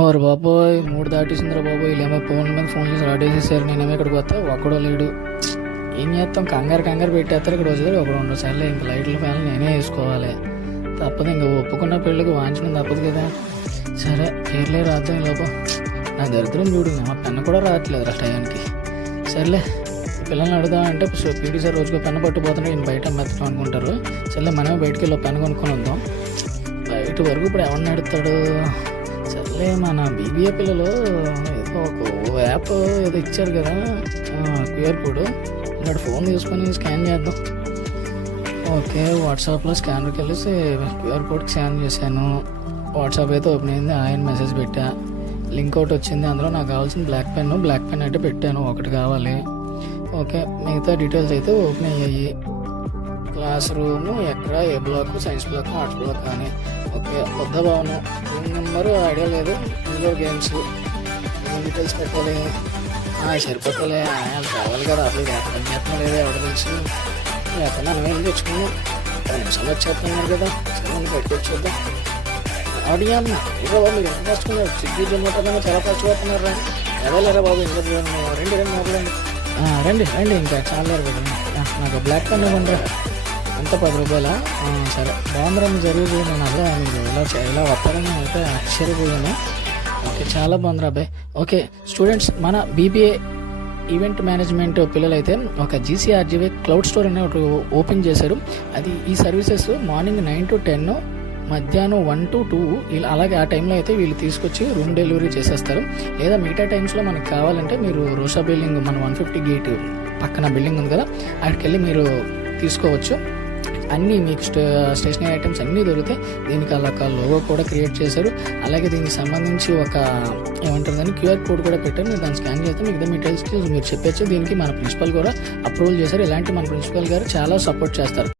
ఓరు బాబోయ్ 3 దాటేసిందిరా బాబోయ్. వీళ్ళేమో ఫోన్ మీద ఫోన్ చేసి ఆడేసేసారు. నేనేమో ఇక్కడికి వస్తే ఒక్కడో లేడు. ఏం చేస్తాం, కంగారు పెట్టేస్తారు. ఇక్కడ వచ్చేది ఒకడు ఉండదు. సర్లే ఇంక లైట్లు ఫ్యాన్లు నేనే వేసుకోవాలి, తప్పదు. ఇంక ఒప్పుకున్న పెళ్ళికి వాంచడం తప్పదు కదా. సరే పేర్లే రాద్దాం ఈ లోపల. నా దరిద్రం చూడు, మా పెన్ను కూడా రావట్లేదు రా టయానికి. సర్లే పిల్లల్ని అడుగుదామంటే పీటీ సార్ రోజుకో పెన్ను పట్టుకుపోతుంటే నేను బయట మెత్తడం అనుకుంటారు. సర్లే మనమే బయటకు వెళ్ళి పెన్ను కొనుక్కొని వద్దాం. బయట వరకు ఇప్పుడు ఎవరిని అడుగుతాడు. సర్లే మన బీబీఏ పిల్లలు ఏదో ఒక యాప్ ఏదో ఇచ్చారు కదా, క్యూఆర్ కోడ్. ఇక్కడ ఫోన్ తీసుకొని స్కాన్ చేద్దాం. ఓకే, వాట్సాప్లో స్కానర్కి వెళ్ళేసి క్యూఆర్ కోడ్కి స్కాన్ చేశాను. వాట్సాప్ అయితే ఓపెన్ అయింది. ఆయన మెసేజ్ పెట్టా, లింక్ ఒకటి వచ్చింది. అందులో నాకు కావాల్సిన బ్లాక్ పెన్ అయితే పెట్టాను, ఒకటి కావాలి. ఓకే, మిగతా డీటెయిల్స్ అయితే ఓపెన్ అయ్యాయి. క్లాస్ రూమ్ ఎక్కడ, A block, science block, arts block కానీ. ఓకే, కొత్త భవనం, రూమ్ నెంబరు ఐడియా లేదు. ఇండోర్ గేమ్స్ డీటెయిల్స్ పెట్టాలి. సరిపోతలే, వాళ్ళు కావాలి కదా. అసలు ఎక్కడ చేస్తాం లేదా ఎవరు తెలుసు. ఎక్కడ మనం ఏం తెచ్చుకున్నాం, 10 నిమిషాలు వచ్చేస్తున్నారు కదా. సరే బయటకు వచ్చేద్దాం. ఆడియా అమ్మ ఇక బాబు మీరు ఎంత తెచ్చుకున్నారు. సిగ్గు జొన్నటో చాలా పచ్చిపోతున్నారు రా. ఎదలేరా బాబు, ఇంకా రండి మొదలండి. రండి ఇంకా చాలా నాకు బ్లాక్ పెన్ ఇవ్వండి. అంత 10 రూపాయలా? సరే బాగుందిరా, మీ జరుగుతుంది. నేను అదే మీరు ఇలా వస్తారని అయితే ఆశ్చర్యపోయాను. ఓకే, చాలా బాగుందిరా అబ్బాయి. ఓకే స్టూడెంట్స్, మన బీబీఏ ఈవెంట్ మేనేజ్మెంట్ పిల్లలైతే ఒక జీసీఆర్జీవై క్లౌడ్ స్టోర్ అనే ఒకటి ఓపెన్ చేశారు. అది ఈ సర్వీసెస్ మార్నింగ్ 9 to 10, మధ్యాహ్నం 1 to 2, అలాగే ఆ టైంలో అయితే వీళ్ళు తీసుకొచ్చి రూమ్ డెలివరీ చేసేస్తారు. లేదా మిగతా టైమ్స్లో మనకు కావాలంటే మీరు రోషా బిల్డింగ్, మన 150 గేట్ పక్కన బిల్డింగ్ ఉంది కదా, అక్కడికి వెళ్ళి మీరు తీసుకోవచ్చు. అన్నీ మీకు స్టేషనరీ ఐటమ్స్ అన్నీ దొరుకుతాయి. దీనికి అలా ఒక లోగో కూడా క్రియేట్ చేశారు. అలాగే దీనికి సంబంధించి ఒక ఏమంటారు క్యూఆర్ కోడ్ కూడా పెట్టారు. మీరు దాన్ని స్కాన్ చేస్తే మీకు డీటెయిల్స్కి మీరు చెప్పచ్చు. దీనికి మన ప్రిన్సిపల్ కూడా అప్రూవల్ చేశారు. ఇలాంటి మన ప్రిన్సిపల్ గారు చాలా సపోర్ట్ చేస్తారు.